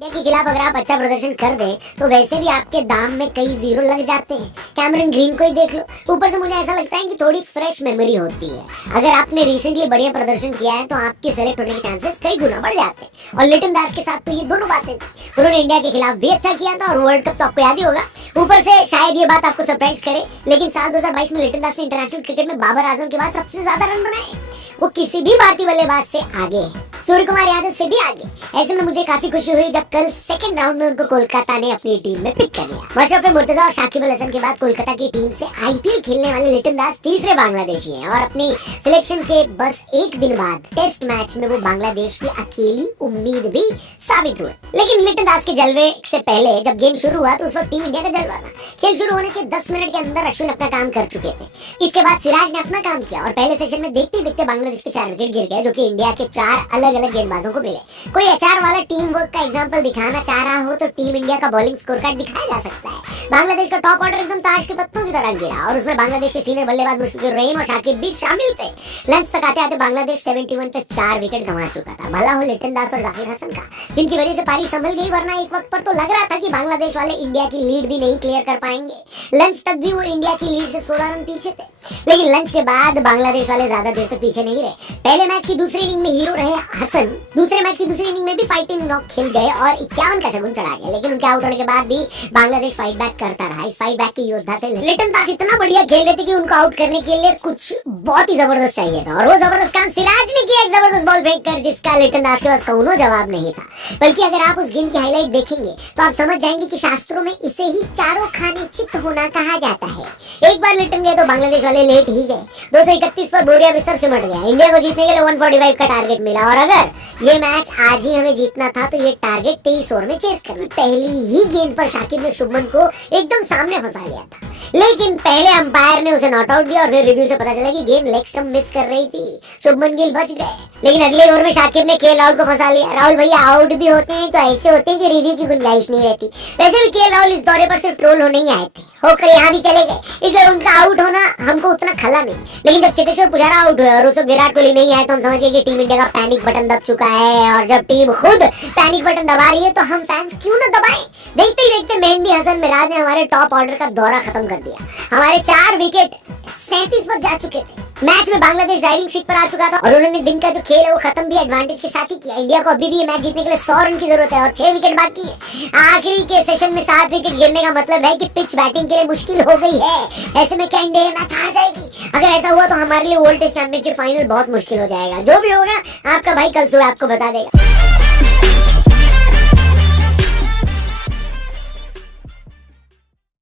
India के खिलाफ अगर आप अच्छा प्रदर्शन कर दें तो वैसे भी आपके दाम में कई जीरो लग जाते हैं। कैमरन ग्रीन को ही देख लो। ऊपर से मुझे ऐसा लगता है कि थोड़ी फ्रेश मेमोरी होती है। अगर आपने रिसेंटली बढ़िया प्रदर्शन किया है तो आपके सेलेक्ट होने के चांसेस कई गुना बढ़ जाते हैं। और लिटन दास के साथ तो ये दोनों बातें थी। उन्होंने इंडिया के खिलाफ भी अच्छा किया था और वर्ल्ड कप तो आपको याद ही होगा। ऊपर से शायद ये बात आपको सरप्राइज करे, लेकिन साल 2022 में लिटन दास ने इंटरनेशनल क्रिकेट में बाबर आजम के बाद सबसे ज्यादा रन बनाए। वो किसी भी भारतीय बल्लेबाज से आगे है, सूर्य कुमार यादव से भी आगे। ऐसे में मुझे काफी खुशी हुई जब कल सेकंड राउंड में उनको कोलकाता ने अपनी टीम में पिक कर लिया। मशरफ मुर्तजा और शाकिब अल हसन के बाद कोलकाता की टीम से आईपीएल खेलने वाले लिटन दास तीसरे बांग्लादेशी हैं और अपनी सिलेक्शन के बस एक दिन बाद टेस्ट मैच में वो बांग्लादेश की अकेली उम्मीद भी साबित हुए। लेकिन लिटन दास के जलवे से पहले जब गेम शुरू हुआ तो उस वक्त टीम इंडिया का जलवा था। खेल शुरू होने के 10 मिनट के अंदर अश्विन अपना काम कर चुके थे। इसके बाद सिराज ने अपना काम किया और पहले सेशन में देखते देखते बांग्लादेश के 4 विकेट गिर गए, जो कि इंडिया के 4 अलग अलग गेंदबाजों को मिले। कोई एचआर वाला टीम वर्क का एग्जांपल दिखाना चाह रहा हो तो टीम इंडिया का बॉलिंग स्कोर कार्ड दिखाया जा सकता है। बांग्लादेश का टॉप ऑर्डर एकदम ताश के पत्तों की तरह गिरा और उसमें बांग्लादेश के सीनियर बल्लेबाज मुशफिकुर रहीम और शाकिब भी शामिल थे। लंच तक आते आते बांग्लादेश 71 पे 4 विकेट गंवा चुका था। भला हो लिटन दास और जाकिर हसन का, जिनकी वजह से पारी संभल गई, वरना एक वक्त पर तो लग रहा था कि बांग्लादेश वाले इंडिया की लीड भी नहीं क्लियर कर पाएंगे। लंच तक भी वो इंडिया की लीड से 16 रन पीछे थे, लेकिन लंच के बाद बांग्लादेश वाले ज्यादा देर तक पीछे नहीं रहे। पहले मैच की दूसरी इनिंग में हीरो रहे हसन, दूसरे मैच की दूसरी इनिंग में भी फाइटिंग नॉक खेल गए और 51 का शगुन चढ़ा गया। लेकिन उनके आउट होने के बाद भी बांग्लादेश फाइट बैक करता रहा। इस फाइट बैक के योद्धा थे लिटन दास। इतना बढ़िया खेल रहे थे कि उनको आउट करने के लिए कुछ बहुत ही जबरदस्त चाहिए था और वो जबरदस्त काम सिराज ने किया, एक जबरदस्त बॉल फेंक कर, जिसका लिटन दास के पास कौनो जवाब नहीं था। बल्कि अगर आप उस गेंद की हाईलाइट देखेंगे तो आप समझ जाएंगे कि शास्त्रों में इसे ही चारों खाने चित्त होना कहा जाता है। एक बार लिटन गए तो बांग्लादेश वाले लेट ही गए। 231 पर बोरिया बिस्तर सिमट गया। इंडिया को जीतने के लिए 145 का टारगेट मिला और अगर ये मैच आज ही हमें जीतना था तो ये टारगेट 23 ओवर में चेस करना। पहली ही गेंद पर शाकिब ने शुभमन को एकदम सामने फंसा लिया था, लेकिन पहले अंपायर ने उसे नॉट आउट दिया और फिर रिव्यू से पता चला कि गेंद लेग स्टंप मिस कर रही थी। शुभमन गिल बच गए, लेकिन अगले ओवर में शाकिब ने के राहुल को फंसा लिया। राहुल भैया आउट भी होते हैं तो ऐसे होते हैं कि रिव्यू की गुंजाइश नहीं रहती। वैसे भी के राहुल इस दौरे पर सिर्फ ट्रोल होने ही आए थे, होकर यहाँ भी चले गए, इसलिए उनका आउट होना हमको उतना खला नहीं। लेकिन जब चेतेश्वर पुजारा आउट हुए और उस विराट कोहली नहीं आए तो हम समझ गए कि टीम इंडिया का पैनिक बटन दब चुका है। और जब टीम खुद पैनिक बटन दबा रही है तो हम फैंस क्यों ना दबाएं। देखते ही देखते मेहंदी हसन मिराज ने हमारे टॉप ऑर्डर का दौरा खत्म कर दिया। हमारे 4 विकेट 37 पर जा चुके थे। मैच में बांग्लादेश ड्राइविंग सीट पर आ चुका था और उन्होंने दिन का जो खेल है वो खत्म भी एडवांटेज के साथ ही किया। इंडिया को अभी भी ये मैच जीतने के लिए 100 रन की जरूरत है और 6 विकेट बाकी है। आखिरी के सेशन में 7 विकेट गिरने का मतलब है कि पिच बैटिंग के लिए मुश्किल हो गई है। ऐसे में क्या इंडिया मैच हार जाएगी? अगर ऐसा हुआ तो हमारे लिए वर्ल्ड टेस्ट चैंपियनशिप फाइनल बहुत मुश्किल हो जाएगा। जो भी होगा आपका भाई कल सुबह आपको बता देगा।